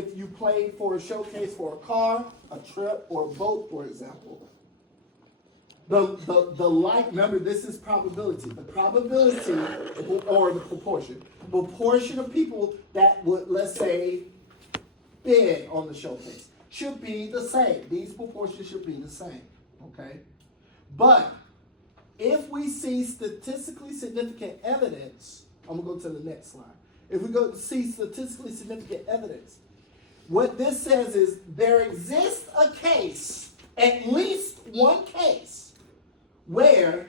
if you play for a showcase for a car, a trip, or a boat, for example. Remember, this is probability. The probability, or the proportion of people that would, let's say, bid on the showcase should be the same. These proportions should be the same, okay? But if we see statistically significant evidence, I'm gonna go to the next slide. If we go see statistically significant evidence, what this says is there exists a case, at least one case, where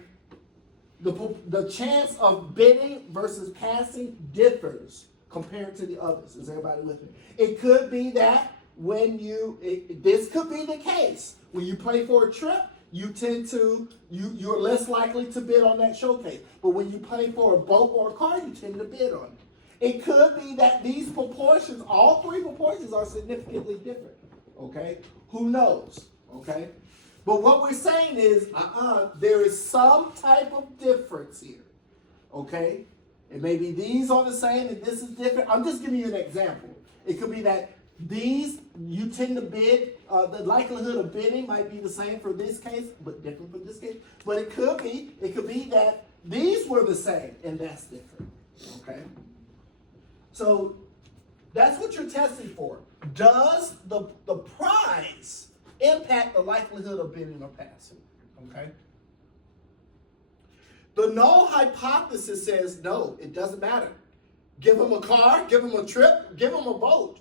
the chance of bidding versus passing differs compared to the others. Is everybody with me? It could be that this could be the case. When you play for a trip, you're less likely to bid on that showcase. But when you play for a boat or a car, you tend to bid on it. It could be that these proportions, all three proportions, are significantly different. Okay? Who knows? Okay? But what we're saying is, there is some type of difference here. Okay? And maybe these are the same and this is different. I'm just giving you an example. It could be that these, you tend to bid, the likelihood of bidding might be the same for this case, but different for this case. But it could be that these were the same and that's different. Okay? So that's what you're testing for. Does the prize impact the likelihood of bidding or passing? Okay? The null hypothesis says no, it doesn't matter. Give them a car, give them a trip, give them a boat.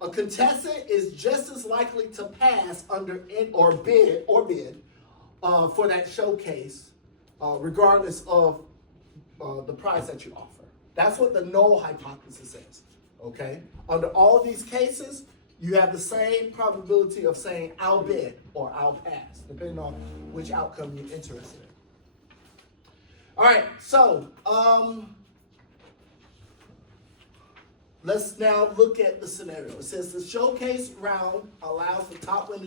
A contestant is just as likely to pass under it or bid for that showcase, regardless of the price that you offer. That's what the null hypothesis says. Okay? Under all these cases, you have the same probability of saying I'll bid or I'll pass, depending on which outcome you're interested in. All right, so let's now look at the scenario. It says the showcase round allows the top winner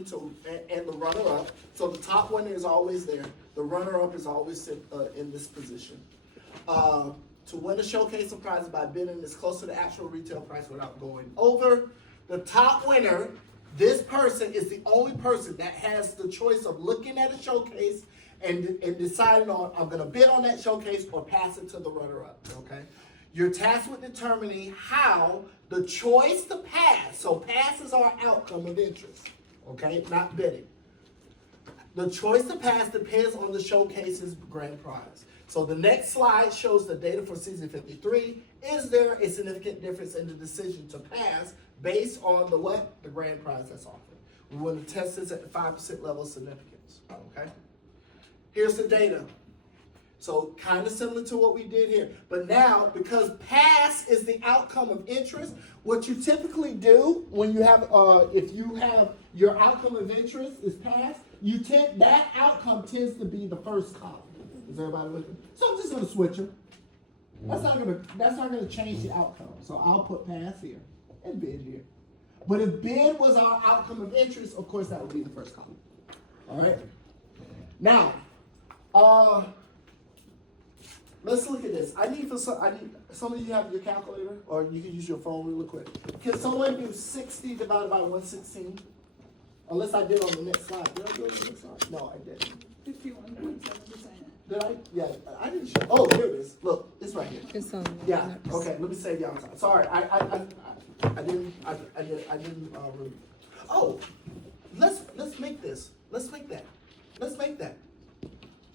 and the runner-up. So the top winner is always there. The runner-up is always in this position. To win a showcase of prizes by bidding as close to the actual retail price without going over. The top winner, this person, is the only person that has the choice of looking at a showcase and deciding on, I'm going to bid on that showcase or pass it to the runner-up, okay? You're tasked with determining how the choice to pass, so pass is our outcome of interest, okay, not bidding. The choice to pass depends on the showcase's grand prize. So the next slide shows the data for season 53. Is there a significant difference in the decision to pass based on the what? The grand prize that's offered. We want to test this at the 5% level of significance, okay? Here's the data. So kind of similar to what we did here. But now, because pass is the outcome of interest, what you typically do when you have, if you have your outcome of interest is pass, that outcome tends to be the first column. Is everybody with me? So I'm just going to switch them. That's not gonna change the outcome. So I'll put pass here and bid here. But if bid was our outcome of interest, of course that would be the first column. All right. Now, let's look at this. I need some of you have your calculator, or you can use your phone really quick. Can someone do 60 divided by 116? Unless I did on the next slide. Did I do it on the next slide? No, I didn't. 51.7%. Did I? Yeah, I didn't show. Oh, here it is. Look, it's right here. It's on. Yeah. Okay. Let me save y'all time. Sorry, I didn't. Really. Oh, let's make this. Let's make that. Let's make that.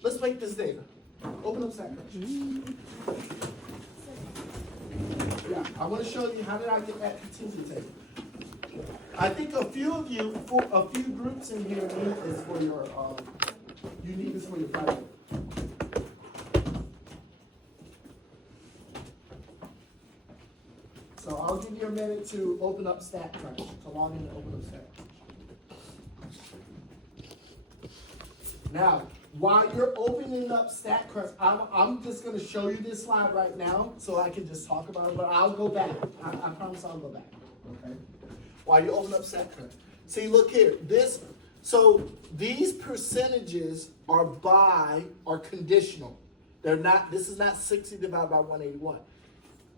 Let's make this data. Open up StatCrunch. Yeah, I want to show you how did I get that contingency table. I think a few of you, for a few groups in here, need this for your. You need this for your project. So I'll give you a minute to open up StatCrunch. To log in and open up StatCrunch. Now, while you're opening up StatCrunch, I'm just going to show you this slide right now so I can just talk about it, but I'll go back. I promise I'll go back. Okay? While you open up StatCrunch. See, look here. So these percentages are conditional. They're not, this is not 60 divided by 181.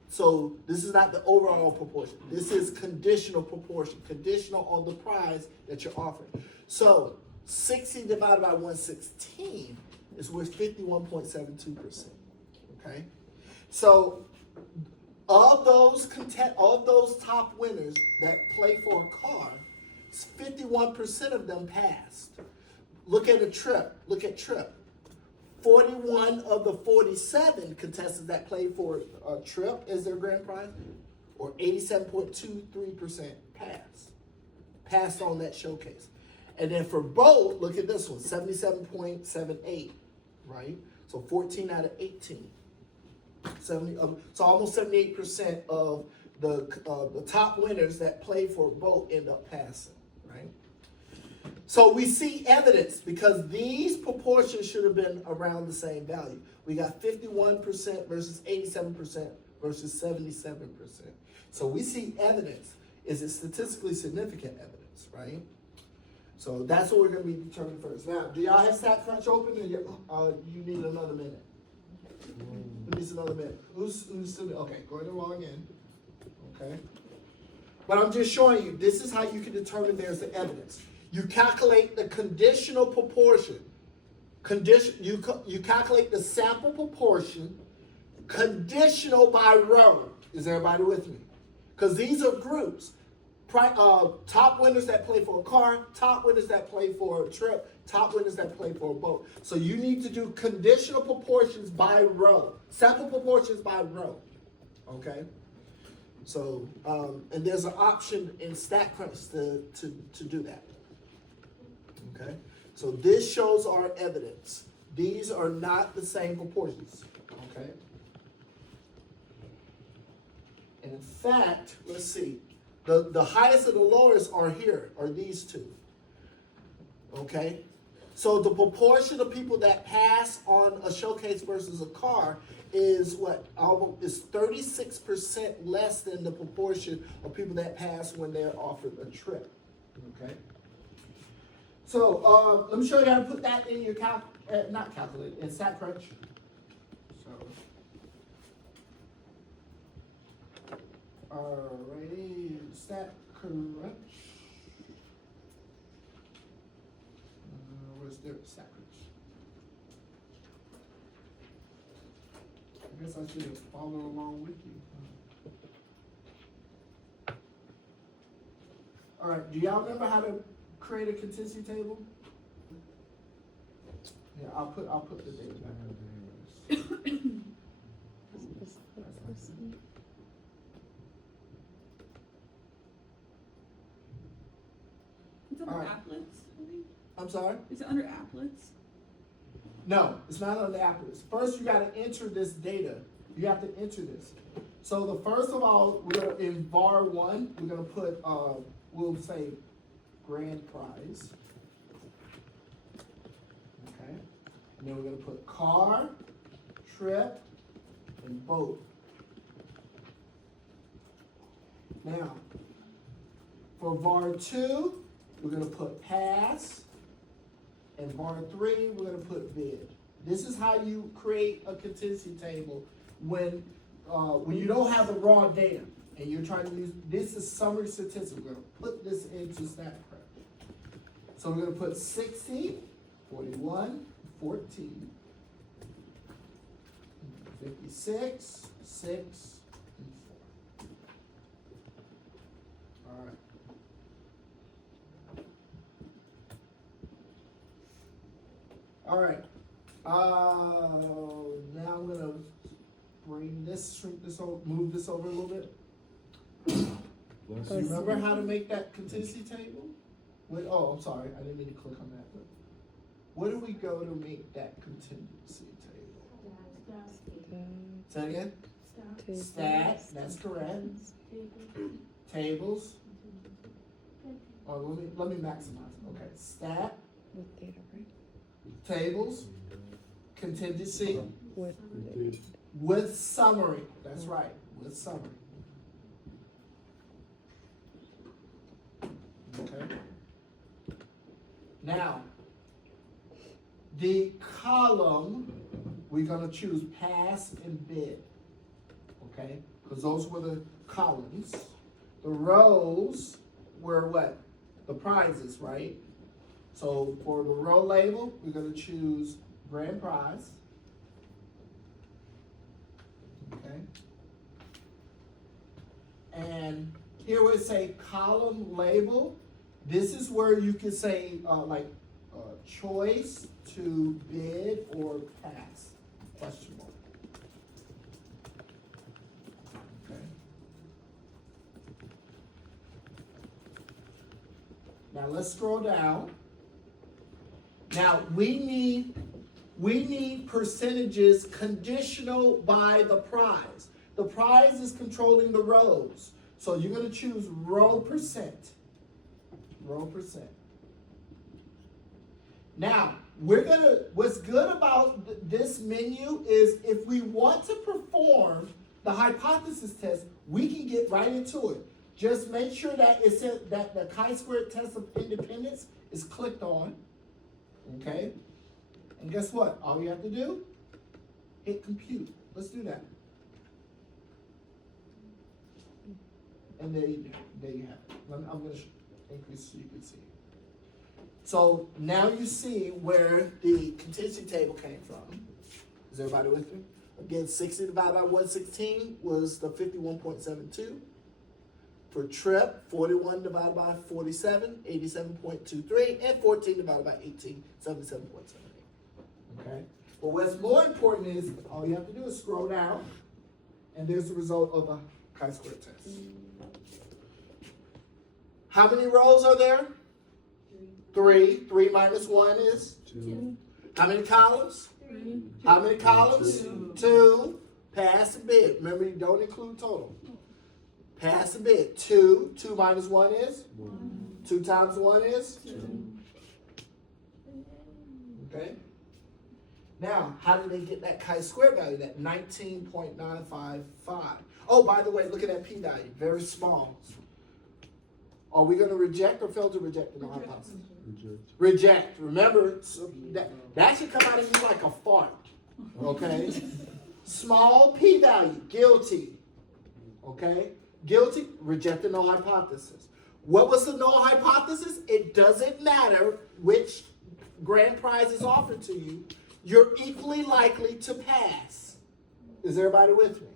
So this is not the overall proportion. This is conditional proportion, conditional on the prize that you're offering. So 60 divided by 116 is worth 51.72%. Okay? So of those top winners that play for a car, 51% of them passed. Look at a trip. Look at trip. 41 of the 47 contestants that played for a trip as their grand prize, or 87.23% passed on that showcase. And then for boat, look at this one, 77.78, right? So 14 out of 18. So almost 78% of the top winners that played for boat end up passing, right? So we see evidence because these proportions should have been around the same value. We got 51% versus 87% versus 77%. So we see evidence. Is it statistically significant evidence, right? So that's what we're going to be determining first. Now, do y'all have StatCrunch open, or you need another minute? Who needs another minute? Who's still, okay, go ahead and log in. Okay. But I'm just showing you, this is how you can determine there's the evidence. You calculate the conditional proportion. You calculate the sample proportion conditional by row. Is everybody with me? Because these are groups. Top winners that play for a car, top winners that play for a trip, top winners that play for a boat. So you need to do conditional proportions by row. Sample proportions by row. Okay? So, and there's an option in StatCrunch to do that. Okay, so this shows our evidence. These are not the same proportions. Okay, and in fact, let's see, the highest and the lowest are here, are these two. Okay, so the proportion of people that pass on a showcase versus a car is what? Is 36% less than the proportion of people that pass when they're offered a trip. Okay. So let me show you how to put that in your not calculator, in StatCrunch. So, alrighty, StatCrunch. Where's their StatCrunch? I guess I should have followed along with you. All right, do y'all remember how to create a contingency table? Yeah, I'll put the data back up there. It's under applets. I'm sorry? Is it under applets? No, it's not under applets. First, you got to enter this data. You have to enter this. So the first of all, we're gonna, in var 1, we're gonna put we'll say grand prize. Okay. And then we're going to put car, trip, and boat. Now, for var 2, we're going to put pass. And var 3, we're going to put bid. This is how you create a contingency table when you don't have the raw data and you're trying to use, this is summary statistics. We're going to put this into StatCrunch. So we're going to put 60, 41, 14, 56, 6, and 4. All right. All right. Now I'm going to shrink this over, move this over a little bit. You remember how to make that contingency table? Oh, I'm sorry, I didn't mean to click on that. But where do we go to make that contingency table? Say it again? Stat, that's correct. Tables. Oh, let me maximize it. Okay, stat. With data, right? Tables. Contingency. With With summary. That's right, with summary. Okay. Now, the column, we're going to choose pass and bid. Okay? because those were the columns. The rows were what? The prizes, right? So for the row label, we're going to choose grand prize. Okay. And here we say column label. This is where you can say choice to bid or pass, question mark. Okay. Now let's scroll down. Now we need percentages conditional by the prize. The prize is controlling the rows. So you're going to choose row percent. Row percent. Now, what's good about this menu is if we want to perform the hypothesis test, we can get right into it. Just make sure that it says that the chi-square test of independence is clicked on. Okay? And guess what? All you have to do, hit compute. Let's do that. And there you have it. I'm going to increase so you can see. So now you see where the contingency table came from. Is everybody with me? Again, 60 divided by 116 was the 51.72. For trip, 41 divided by 47, 87.23, and 14 divided by 18, 77.78. Okay? But what's more important is all you have to do is scroll down, and there's the result of a chi-square test. How many rows are there? 3. 3 minus 1 is? 2. How many columns? 3. How many columns? 2. Pass and bid. Remember, you don't include total. Pass and bid. 2. 2 minus 1 is? 1. 2 times 1 is? 2. Okay. Now, how did they get that chi-square value? That 19.955. Oh, by the way, look at that p-value. Very small. Are we going to reject or fail to reject the null hypothesis? Reject. Remember, so that should come out of you like a fart. Okay? Small p-value. Guilty. Okay? Guilty. Reject the null hypothesis. What was the null hypothesis? It doesn't matter which grand prize is offered to you. You're equally likely to pass. Is everybody with me?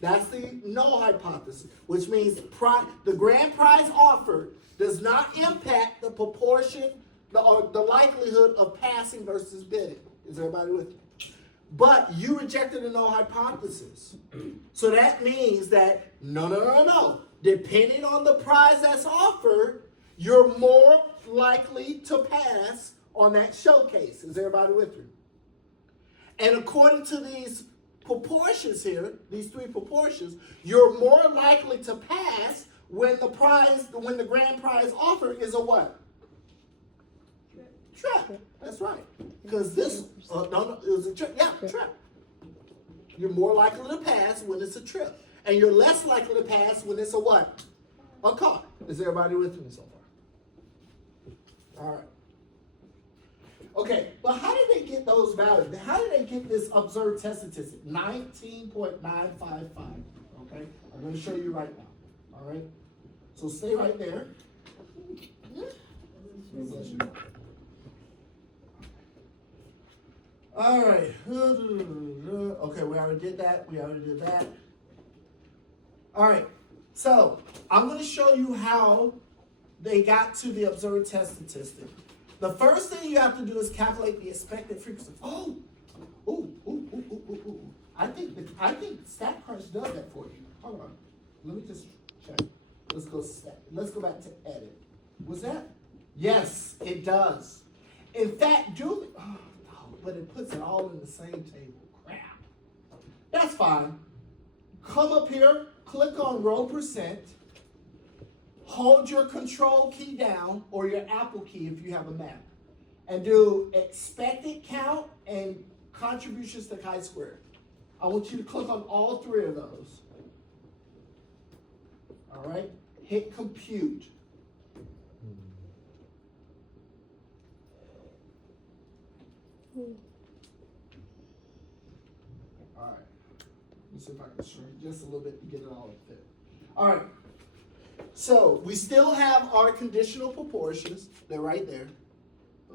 That's the null hypothesis, which means the grand prize offered does not impact the proportion or the likelihood of passing versus bidding. Is everybody with me? But you rejected the null hypothesis. So that means that, no. Depending on the prize that's offered, you're more likely to pass on that showcase. Is everybody with me? And according to these proportions here, these 3 proportions, you're more likely to pass when the grand prize offer is a what? Trip. That's right. Because this, it was a trip. Yeah, trip. You're more likely to pass when it's a trip. And you're less likely to pass when it's a what? A car. Is everybody with me so far? All right. Okay, but how did they get those values? How did they get this observed test statistic? 19.955. Okay, I'm going to show you right now. All right, so stay right there. All right. Okay, we already did that. All right, so I'm going to show you how they got to the observed test statistic. The first thing you have to do is calculate the expected frequency. I think StatCrunch does that for you. Hold on. Let me just check. Let's go back to edit. Was that? Yes, it does. In fact, but it puts it all in the same table. Crap. That's fine. Come up here, click on row percent. Hold your control key down or your Apple key if you have a Mac, and do expected count and contributions to chi-square. I want you to click on all 3 of those. All right, hit compute. All right, see if I can shrink just a little bit to get it all fit. All right. So we still have our conditional proportions. They're right there.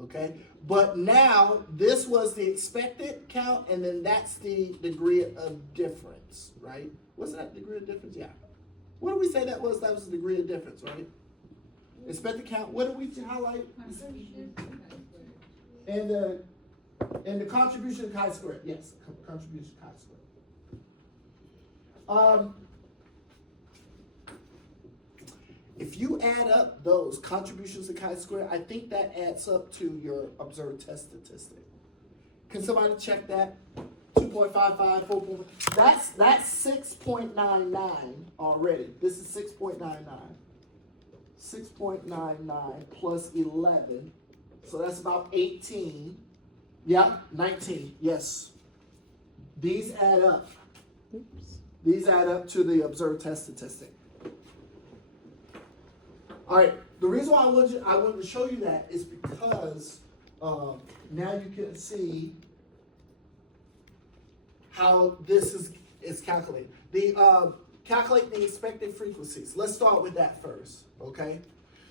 Okay. But now this was the expected count, and then that's the degree of difference, right? Wasn't that degree of difference? Yeah. What did we say that was? That was the degree of difference, right? Expected count. What did we highlight? And the contribution of chi-squared. Yes, contribution of chi-squared. If you add up those contributions of chi-squared, I think that adds up to your observed test statistic. Can somebody check that? 2.55, 4.5. That's 6.99 already. This is 6.99. 6.99 plus 11. So that's about 18. Yeah, 19. Yes. These add up. These add up to the observed test statistic. All right. The reason why I wanted to show you that is because now you can see how this is calculated. Calculate the expected frequencies. Let's start with that first, okay?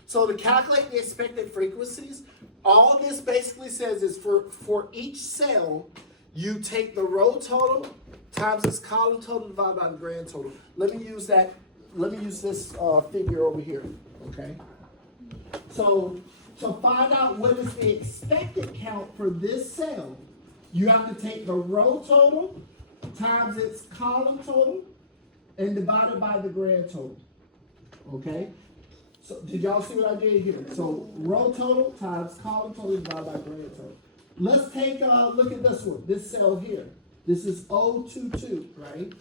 So to calculate the expected frequencies, all this basically says is for each cell, you take the row total times its column total divided by the grand total. Let me use this figure over here, okay? So to find out what is the expected count for this cell, you have to take the row total times its column total and divide it by the grand total. Okay? So did y'all see what I did here? So row total times column total divided by grand total. Let's take a look at this one, this cell here. This is O22, right?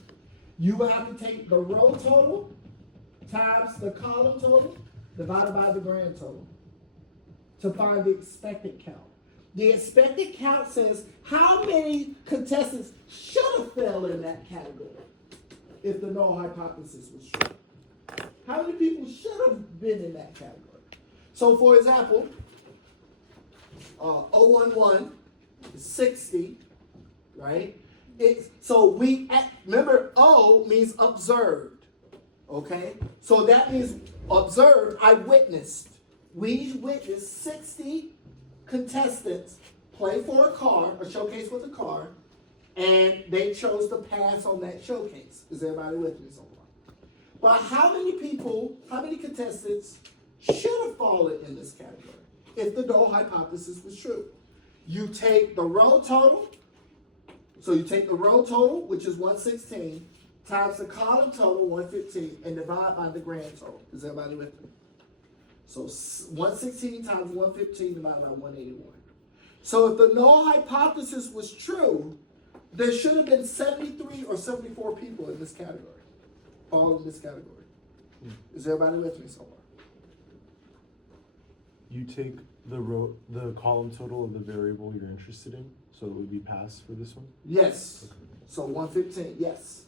You will have to take the row total times the column total divided by the grand total to find the expected count. The expected count says how many contestants should have fell in that category if the null hypothesis was true. How many people should have been in that category? So for example, 011 is 60, right? Remember O means observed, okay? So that means observed, I witnessed. We witnessed 60 contestants play for a car, a showcase with a car, and they chose to pass on that showcase. Is everybody with me so far? But how many contestants should have fallen in this category if the null hypothesis was true? You take the row total, so you take the row total, which is 116, times the column total, 115, and divide by the grand total. Is everybody with me? So 116 times 115 divided by 181. So if the null hypothesis was true, there should have been 73 or 74 people in this category, all in this category. Is everybody with me so far? You take the column total of the variable you're interested in, so it would be passed for this one? Yes. Okay. So 115, yes.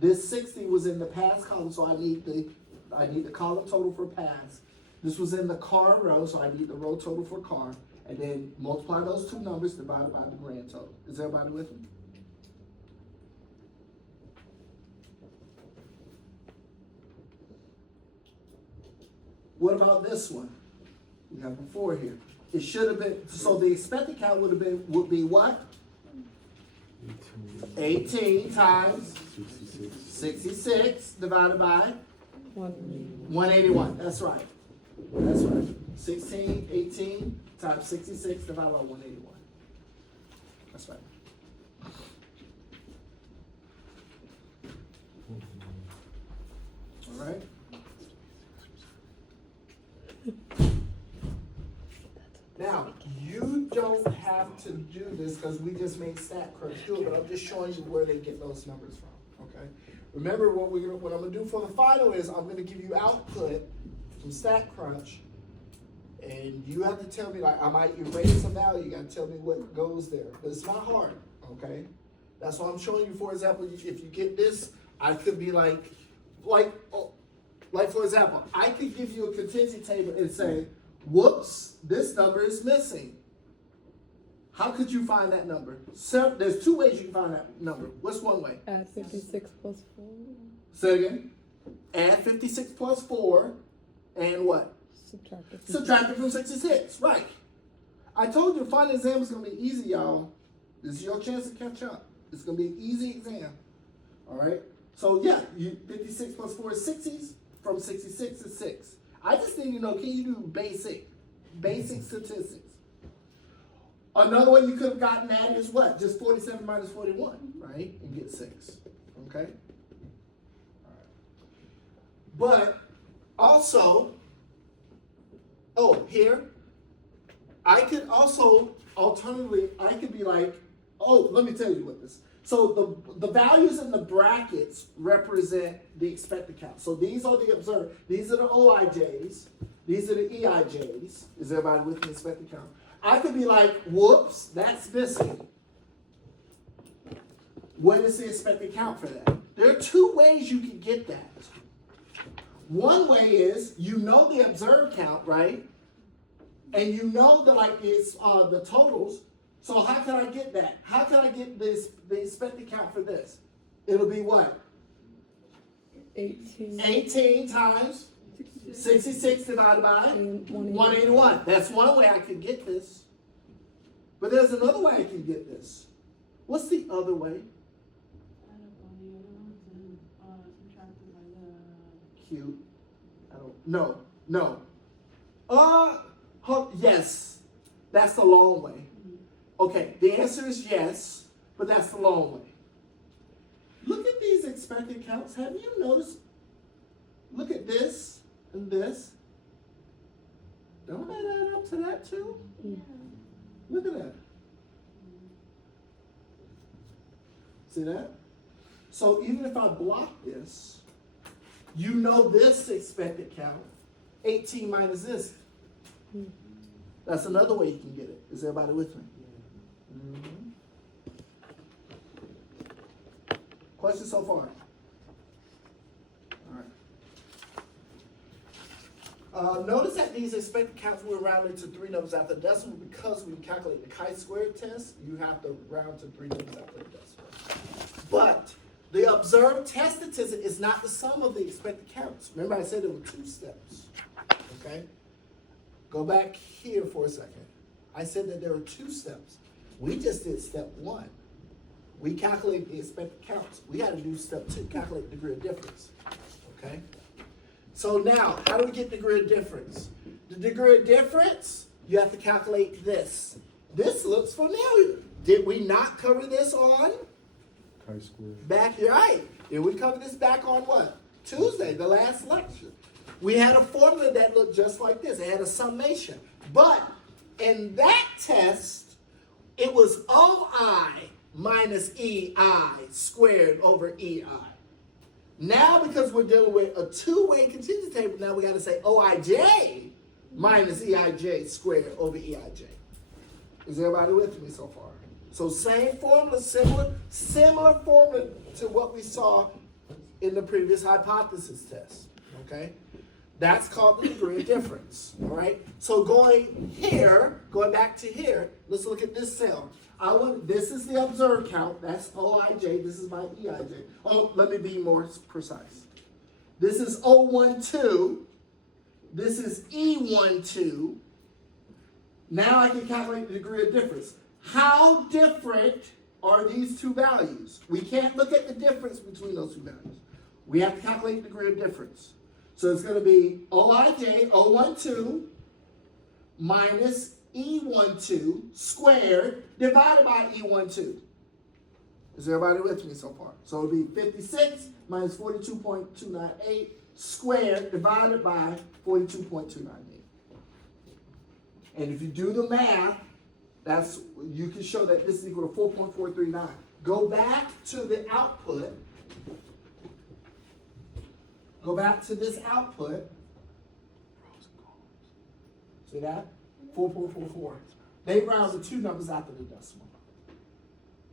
This 60 was in the pass column, so I need the column total for pass. This was in the car row, so I need the row total for car. And then multiply those two numbers divided by the grand total. Is everybody with me? What about this one? We have before here. It should have been, so the expected count would be what? 18 times 66 divided by 181. That's right. That's right. 18 times 66 divided by 181. That's right. All right. Now, you don't have to do this because we just made StatCrunch do it, but I'm just showing you where they get those numbers from, okay? Remember, what I'm going to do for the final is I'm going to give you output from StatCrunch, and you have to tell me, like, I might erase a value. You got to tell me what goes there, but it's not hard, okay? That's what I'm showing you. For example, if you get this, I could be like for example, I could give you a contingency table and say, whoops, this number is missing. How could you find that number? There's two ways you can find that number. What's one way? Add 56 plus 4. Say it again. Add 56 plus 4 and what? Subtract it. Subtract it from 66. Right. I told you the final exam is going to be easy, y'all. This is your chance to catch up. It's going to be an easy exam. All right? So, yeah, 56 plus 4 is 60s. From 66 is 6. I just need to know, can you do basic statistics? Another way you could have gotten that is what? Just 47 minus 41, right? And get 6. Okay? All right. But also, here, I could also, alternatively, I could be like, let me tell you what this. So the values in the brackets represent the expected count. So these are the observed. These are the OIJs. These are the EIJs. Is everybody with the expected count? I could be like, whoops, that's missing. What is the expected count for that? There are two ways you can get that. One way is, you know the observed count, right? And you know the totals. So how can I get that? How can I get the expected count for this? It'll be what? 18. 18 times 66 divided by 181. That's one way I can get this. But there's another way I can get this. What's the other way? Add up on the other ones and subtract it by the. Cute. No. Yes. That's the long way. Okay, the answer is yes, but that's the long way. Look at these expected counts. Have you noticed? Look at this and this. Don't that add up to that too? Yeah. Look at that. See that? So even if I block this, you know this expected count, 18 minus this. That's another way you can get it. Is everybody with me? Mm-hmm. Questions so far? All right. Notice that these expected counts were rounded to 3 numbers after the decimal because when you calculate the chi-square test, you have to round to 3 numbers after the decimal. But the observed test statistic is not the sum of the expected counts. Remember I said there were 2 steps. Okay? Go back here for a second. I said that there were 2 steps. We just did step 1. We calculated the expected counts. We got to do step 2, calculate the degree of difference. Okay? So now, how do we get degree of difference? The degree of difference, you have to calculate this. This looks familiar. Did we not cover this on? Chi-square. Back, right. Did we cover this back on what? Tuesday, the last lecture. We had a formula that looked just like this. It had a summation. But in that test, it was OI minus EI squared over EI. Now, because we're dealing with a 2-way contingency table, now we got to say OIJ minus EIJ squared over EIJ. Is everybody with me so far? So same formula, similar formula to what we saw in the previous hypothesis test. Okay? That's called the degree of difference. All right? So going back to here, let's look at this cell. This is the observed count. That's OIJ. This is my EIJ. Oh, let me be more precise. This is O12. This is E12. Now I can calculate the degree of difference. How different are these 2 values? We can't look at the difference between those 2 values. We have to calculate the degree of difference. So it's going to be OIJ, O12, minus E12 squared divided by E12. Is everybody with me so far? So it'll be 56 minus 42.298 squared divided by 42.298. And if you do the math, you can show that this is equal to 4.439. Go back to the output. Go back to this output. See that? 4.44. They rounded 2 numbers after the decimal.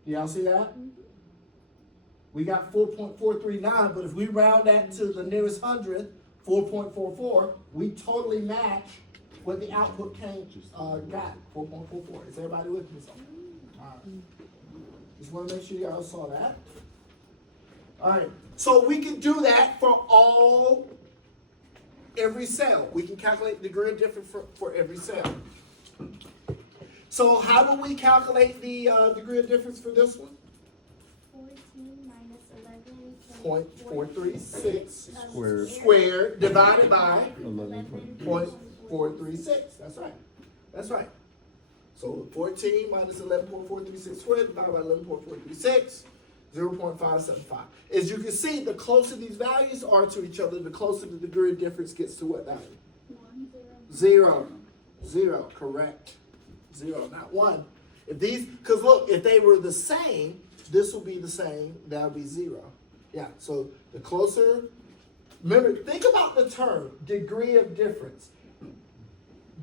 Do y'all see that? We got 4.439, but if we round that to the nearest hundredth, 4.44, we totally match what the output got, 4.44. Is everybody with me? All right. Just want to make sure y'all saw that. All right. So we can do that for every cell. We can calculate the degree of difference for every cell. So how do we calculate the degree of difference for this one? 14 minus 0.436 Squared. divided by 11.4. 0.436. That's right. That's right. So 14 minus 11.436 squared divided by 11.436, 0.575. As you can see, the closer these values are to each other, the closer the degree of difference gets to what value? 0. 0, correct. 0, not 1. Because look, if they were the same, this will be the same, that would be 0. Yeah, so the closer, remember, think about the term, degree of difference.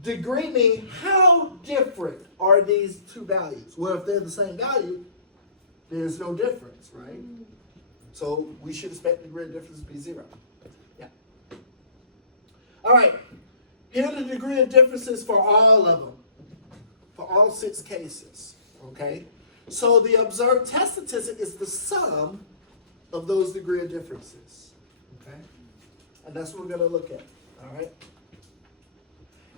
Degree means how different are these two values? Well, if they're the same value, there's no difference, right? So we should expect the degree of difference to be 0. Yeah. All right. Here are the degree of differences for all of them, for all 6 cases, okay? So the observed test statistic is the sum of those degree of differences, okay? And that's what we're going to look at, all right?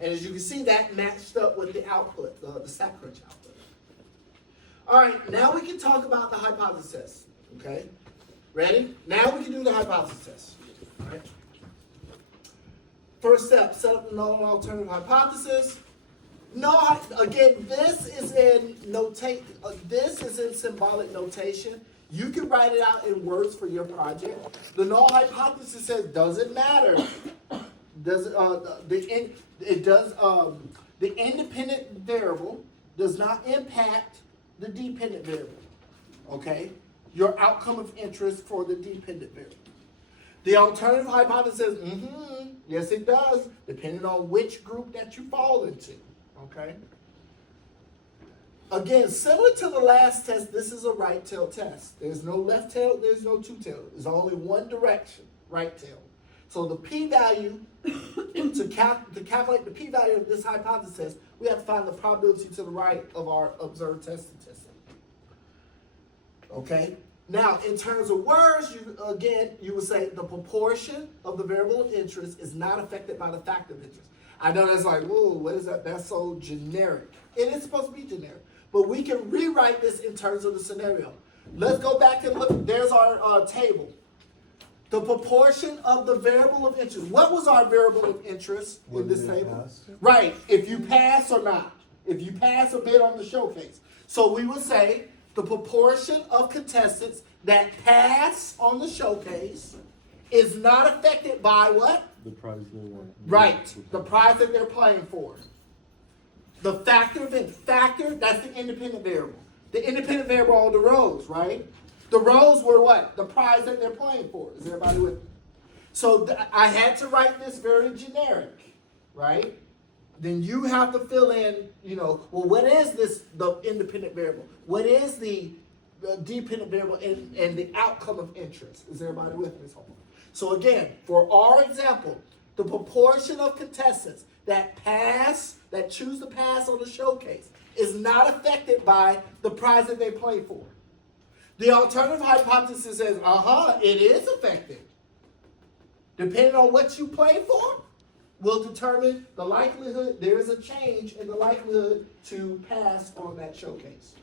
And as you can see, that matched up with the output, the StatCrunch output. All right, now we can talk about the hypothesis test, okay? Ready? Now we can do the hypothesis test, all right? First step, set up the null and alternative hypothesis. No, again, this is in symbolic notation. You can write it out in words for your project. The null hypothesis says doesn't matter. The independent variable does not impact the dependent variable. Okay, your outcome of interest for the dependent variable. The alternative hypothesis says, yes, it does, depending on which group that you fall into. Okay. Again, similar to the last test, this is a right tail test. There's no left tail, there's no two tail. There's only one direction, right tail. So the p-value, to calculate the p-value of this hypothesis, we have to find the probability to the right of our observed test statistic. Okay? Now, in terms of words, you would say the proportion of the variable of interest is not affected by the factor of interest. I know that's like, whoa, what is that? That's so generic. It is supposed to be generic. But we can rewrite this in terms of the scenario. Let's go back and look. There's our table. The proportion of the variable of interest. What was our variable of interest in this table? Right, if you pass or not. If you pass a bid on the showcase. So we would say the proportion of contestants that pass on the showcase is not affected by what? The prize they want. Right, the prize that they're playing for. The factor of interest. Factor, that's the independent variable. The independent variable are the rows, right? The rows were what? The prize that they're playing for. Is everybody with me? So I had to write this very generic, right? Then you have to fill in, well, what is the independent variable? What is the dependent variable and the outcome of interest? Is everybody with me? So again, for our example, the proportion of contestants that choose to pass on the showcase is not affected by the prize that they play for. The alternative hypothesis says, it is affected. Depending on what you play for, will determine the likelihood, there is a change in the likelihood to pass on that showcase.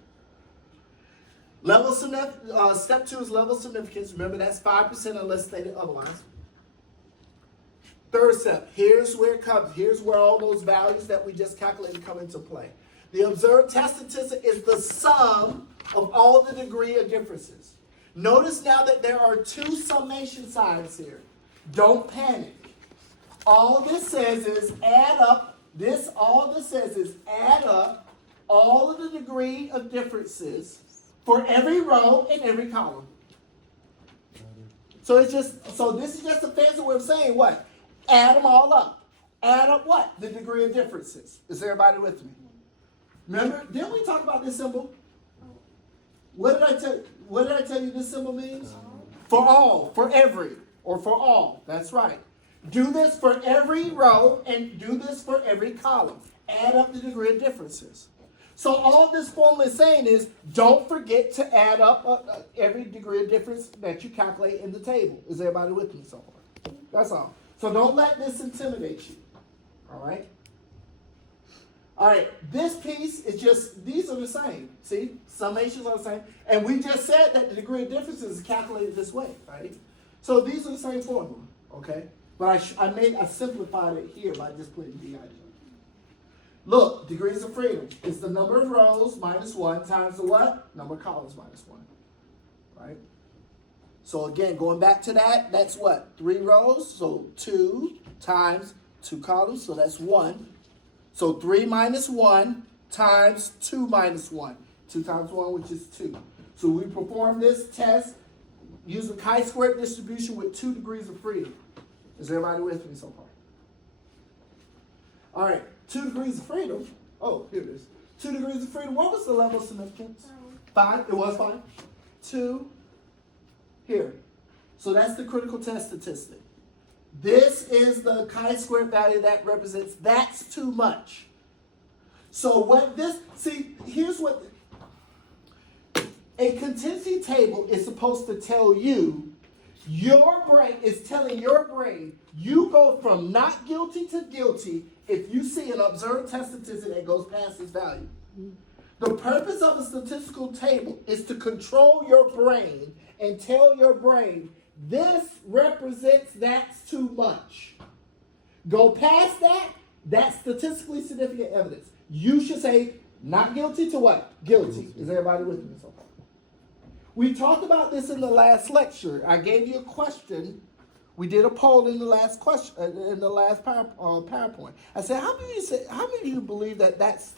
Step 2 is level of significance. Remember, that's 5% unless stated otherwise. Third step, here's where it comes. Here's where all those values that we just calculated come into play. The observed test statistic is the sum of all the degree of differences. Notice now that there are 2 summation signs here. Don't panic. All this says is add up. All this says is add up all of the degree of differences for every row and every column. So this is just a fancy way of saying what? Add them all up. Add up what? The degree of differences. Is everybody with me? Remember, didn't we talk about this symbol? What did I tell you this symbol means? For all, for every, or for all. That's right. Do this for every row and do this for every column. Add up the degree of differences. So all this formula is saying is don't forget to add up every degree of difference that you calculate in the table. Is everybody with me so far? That's all. So don't let this intimidate you. All right? All right, this piece is just, these are the same. See, summations are the same. And we just said that the degree of differences is calculated this way, right? So these are the same formula, okay? But I simplified it here by just putting DI. Look, degrees of freedom. It's the number of rows minus 1 times the what? Number of columns minus 1, right? So again, going back to that, that's what? 3 rows, so 2 times 2 columns, so that's 1. So 3 minus 1 times 2 minus 1. 2 times 1, which is 2. So we perform this test using chi-square distribution with 2 degrees of freedom. Is everybody with me so far? All right, 2 degrees of freedom. Oh, here it is. 2 degrees of freedom. What was the level of significance? 5. It was 5. 2. Here. So that's the critical test statistic. This is the chi-square value that represents that's too much. So what this, see, here's what, a contingency table is supposed to tell you, your brain is telling your brain, you go from not guilty to guilty if you see an observed test statistic that goes past this value. The purpose of a statistical table is to control your brain and tell your brain, this represents that's too much. Go past that, that's statistically significant evidence. You should say not guilty to what? Guilty. Is everybody with me so far? We talked about this in the last lecture. I gave you a question. We did a poll in the last question, in the last PowerPoint. I said, how many of you believe that that's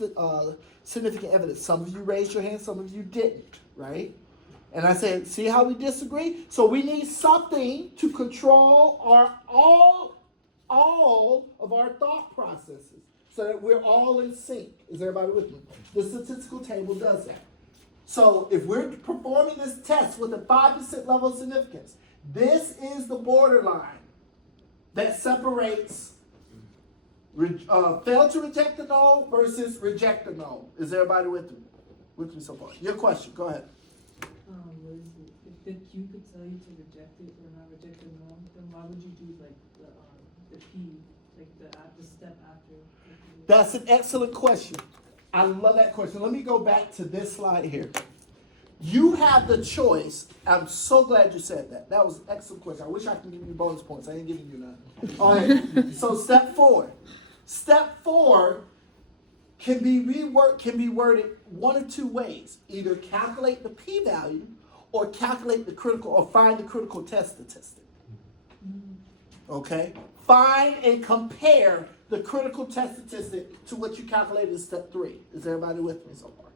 significant evidence? Some of you raised your hand, some of you didn't, right? And I said, see how we disagree? So we need something to control all of our thought processes so that we're all in sync. Is everybody with me? The statistical table does that. So if we're performing this test with a 5% level of significance, this is the borderline that separates fail to reject the null versus reject the null. Is everybody with me? With me so far? Your question, go ahead. If the Q could tell you to reject it or not reject the null, then why would you do like the P, like the step after? That's an excellent question. I love that question. Let me go back to this slide here. You have the choice. I'm so glad you said that. That was an excellent question. I wish I could give you bonus points. I ain't giving you none. All right. So step 4. Step 4 can be worded one of 2 ways. Either calculate the p-value or calculate the critical or find the critical test statistic. Okay? Find and compare the critical test statistic to what you calculated in step 3. Is everybody with me so far?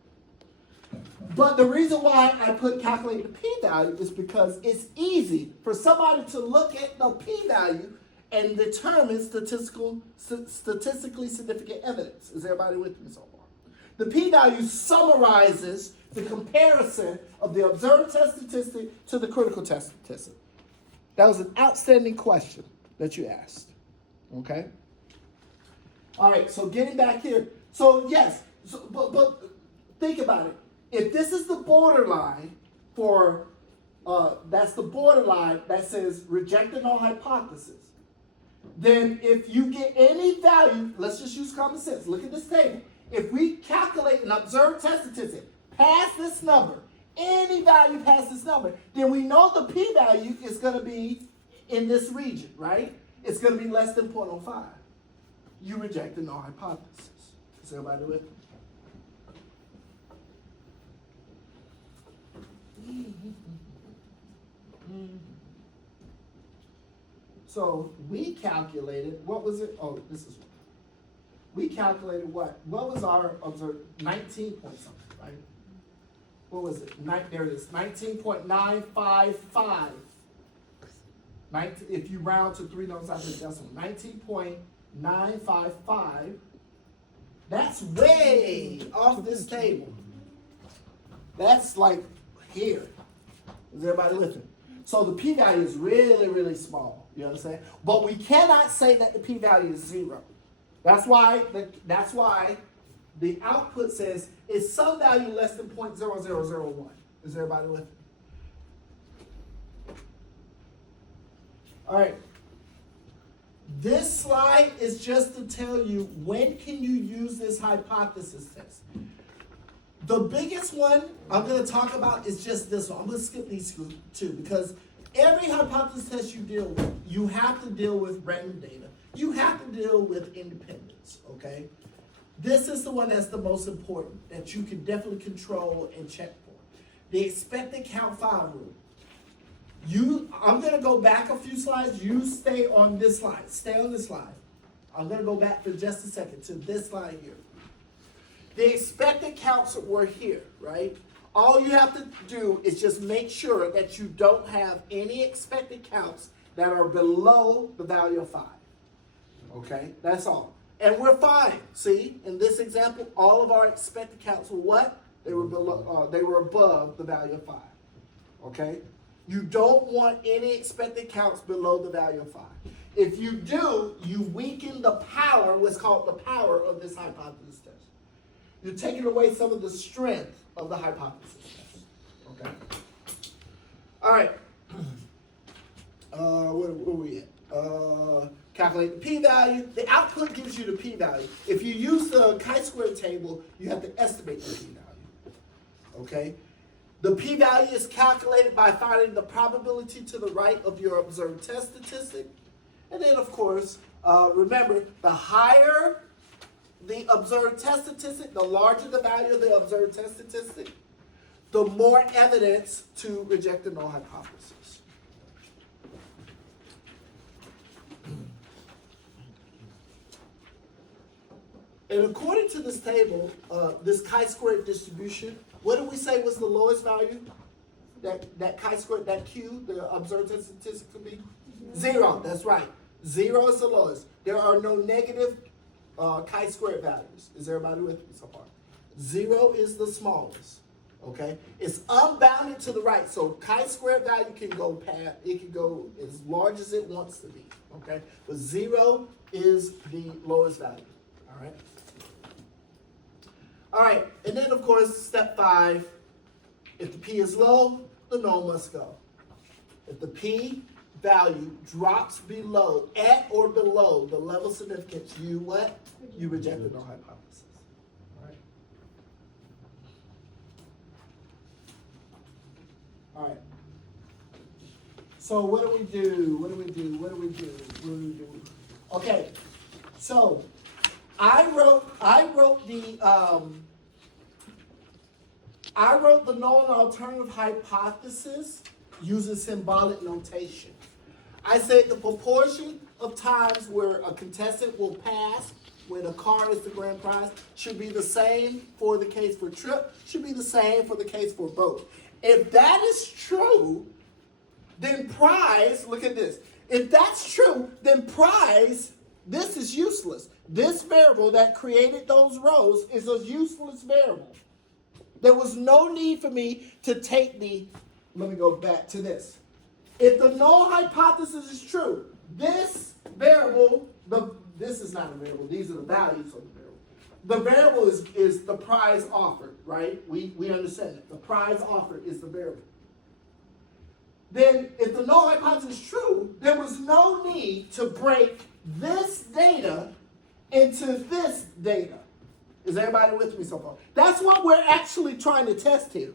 But the reason why I put calculate the p-value is because it's easy for somebody to look at the p-value and determine statistically significant evidence. Is everybody with me so far? The p-value summarizes the comparison of the observed test statistic to the critical test statistic. That was an outstanding question that you asked. Okay? All right, so getting back here. So yes, but think about it. If this is the borderline for, that's the borderline that says reject the null hypothesis, then if you get any value, let's just use common sense. Look at this table. If we calculate an observed test statistic past this number, any value past this number, then we know the p-value is going to be in this region, right? It's going to be less than 0.05. You reject the null hypothesis. Is everybody with me? So we calculated, what was it? Oh, this is, we calculated what? What was our observed, 19 point something, right? What was it? There it is, 19.955. If you round to 3 numbers after the decimal, 19.955. That's way off this table. That's like here. Is everybody with me? So the p-value is really, really small. You understand? But we cannot say that the p-value is 0. That's why the output says is some value less than 0.0001. Is everybody with me? All right. This slide is just to tell you when can you use this hypothesis test. The biggest one I'm going to talk about is just this one. I'm going to skip these two because every hypothesis test you deal with, you have to deal with random data. You have to deal with independence, okay? This is the one that's the most important that you can definitely control and check for. The expected count 5 rule. I'm going to go back a few slides. You stay on this slide. Stay on this slide. I'm going to go back for just a second to this slide here. The expected counts were here, right? All you have to do is just make sure that you don't have any expected counts that are below the value of 5. Okay? That's all. And we're fine. See, in this example, all of our expected counts were what? They were below. They were above the value of 5. Okay? You don't want any expected counts below the value of 5. If you do, you weaken the power, what's called the power of this hypothesis test. You're taking away some of the strength of the hypothesis test. Okay? All right. Where we at? Calculate the p-value. The output gives you the p-value. If you use the chi-square table, you have to estimate the p-value. Okay? The p-value is calculated by finding the probability to the right of your observed test statistic. And then, of course, remember, the higher the observed test statistic, the larger the value of the observed test statistic, the more evidence to reject the null hypothesis. And according to this table, this chi-squared distribution, what did we say was the lowest value? That chi-squared, that Q, the observed test statistic could be? 0, that's right. 0 is the lowest. There are no negative chi-squared values. Is everybody with me so far? 0 is the smallest. Okay? It's unbounded to the right, so chi-squared value can go past, it can go as large as it wants to be. Okay? But 0 is the lowest value. All right? All right, and then of course, step 5, if the p is low, the null must go. If the p value drops below, at or below the level of significance, you what? You reject the null hypothesis. All right. All right. So what do we do? What do we do? What do we do? What do we do? Okay. So I wrote the null and alternative hypothesis using symbolic notation. I said the proportion of times where a contestant will pass when a car is the grand prize should be the same for the case for trip, should be the same for the case for boat. If that is true, then prize, look at this. If that's true, then prize, this is useless. This variable that created those rows is a useless variable. There was no need for me to take let me go back to this. If the null hypothesis is true, this variable, this is not a variable, these are the values of the variable. The variable is the prize offered, right? We understand that. The prize offered is the variable. Then if the null hypothesis is true, there was no need to break this data into this data. Is everybody with me so far? That's what we're actually trying to test here.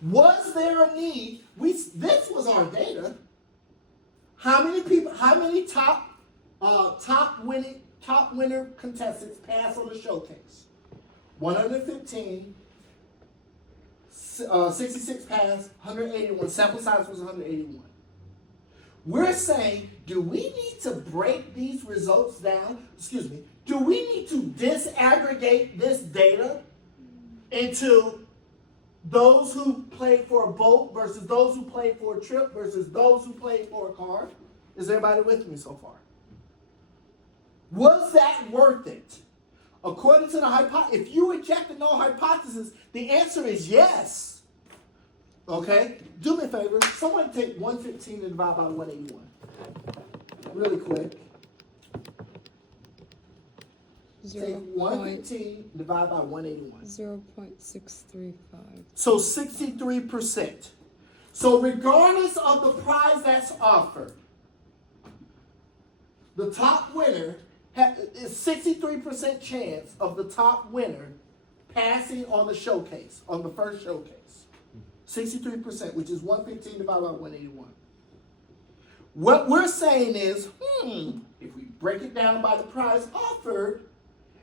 Was there a need? This was our data. How many people? How many top winner contestants passed on the showcase? 115. 66 passed. 181. Sample size was 181. We're saying, do we need to break these results down? Excuse me. Do we need to disaggregate this data into those who played for a boat versus those who played for a trip versus those who played for a car? Is everybody with me so far? Was that worth it? According to the hypothesis, if you reject the null hypothesis, the answer is yes. Okay? Do me a favor. Someone take 115 and divide by 181. really quick. Take 0 115 divided by 181. 0.635. So 63%. So regardless of the prize that's offered, the top winner is 63% chance of the top winner passing on the showcase, on the first showcase. 63%, which is 115 divided by 181. What we're saying is, if we break it down by the prize offered,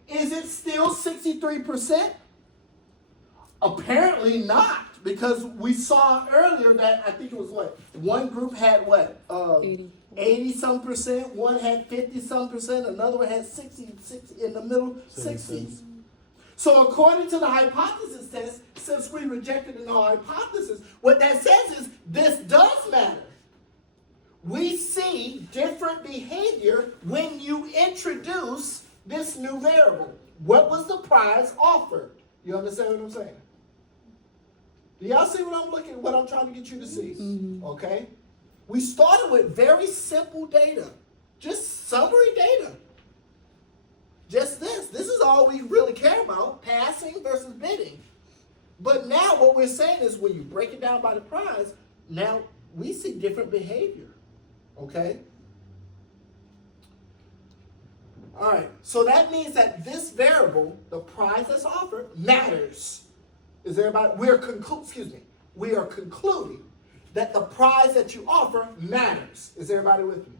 is it still 63%? Apparently not, because we saw earlier that I think it was what? One group had what? 80 some percent, one had 50 some percent, another one had 60 in the middle 60s. So according to the hypothesis test, since we rejected the null hypothesis, what that says is this does matter. We see different behavior when you introduce this new variable. What was the prize offered? You understand what I'm saying? Do y'all see what I'm trying to get you to see? Okay? We started with very simple data. Just summary data. Just this. This is all we really care about, passing versus bidding. But now what we're saying is when you break it down by the prize, now we see different behavior. Okay? All right. So that means that this variable, the prize that's offered, matters. Is everybody? We are concluding that the prize that you offer matters. Is everybody with me?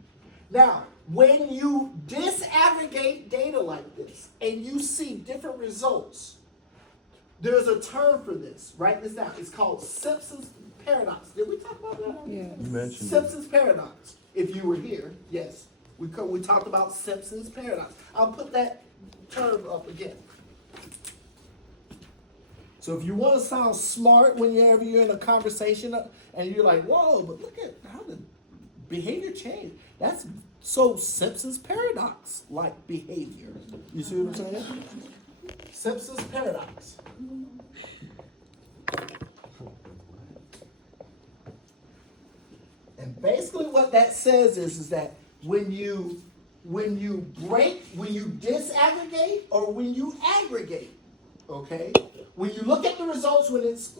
Now, when you disaggregate data like this and you see different results, there's a term for this. Write this down. It's called Simpson's paradox. Did we talk about that? Yes. You mentioned it. Simpson's paradox. If you were here, yes. We talked about Simpson's paradox. I'll put that term up again. So if you want to sound smart whenever you're in a conversation and you're like, whoa, but look at how the behavior changed. That's so Simpson's paradox like behavior. You see what I'm saying? Simpson's paradox. And basically what that says is that when you disaggregate or when you aggregate, okay? When you look at the results when it's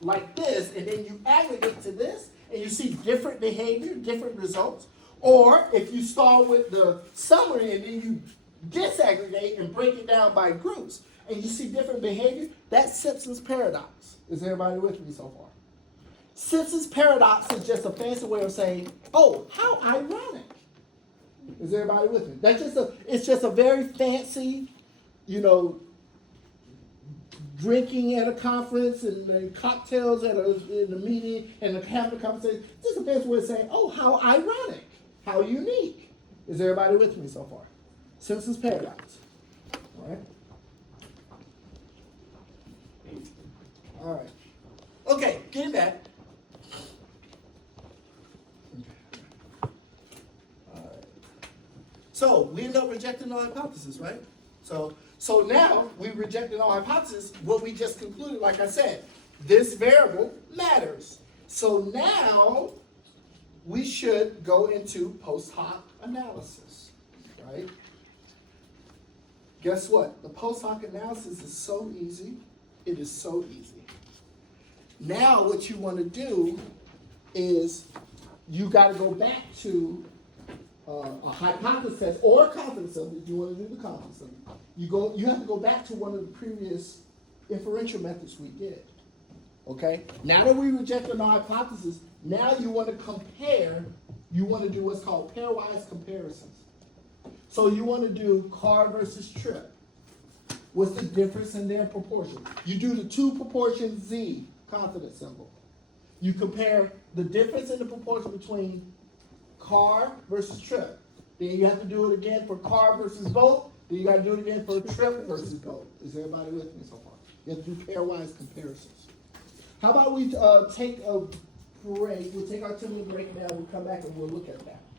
like this, and then you aggregate to this, and you see different behavior, different results, or if you start with the summary and then you disaggregate and break it down by groups, and you see different behavior, that's Simpson's paradox. Is everybody with me so far? Simpson's paradox is just a fancy way of saying, oh, how ironic. Is everybody with me? It's just a very fancy, drinking at a conference and cocktails in a meeting and having a conversation. Just a fancy way of saying, oh, how ironic, how unique. Is everybody with me so far? Simpson's paradox. All right. All right. Okay, getting back. So we end up rejecting our hypothesis, right? So now we rejected our hypothesis. What we just concluded, like I said, this variable matters. So now we should go into post hoc analysis, right? Guess what? The post hoc analysis is so easy. It is so easy. Now what you want to do is you got to go back to a hypothesis or a confidence interval. If you want to do the confidence interval, you have to go back to one of the previous inferential methods we did. Okay? Now that we rejected our hypothesis, now you want to compare, you want to do what's called pairwise comparisons. So you want to do car versus trip. What's the difference in their proportion? You do the two proportion Z confidence symbol. You compare the difference in the proportion between car versus trip. Then you have to do it again for car versus boat. Then you got to do it again for trip versus boat. Is everybody with me so far? You have to do pairwise comparisons. How about we take a break? We'll take our 2-minute break now. We'll come back and we'll look at that.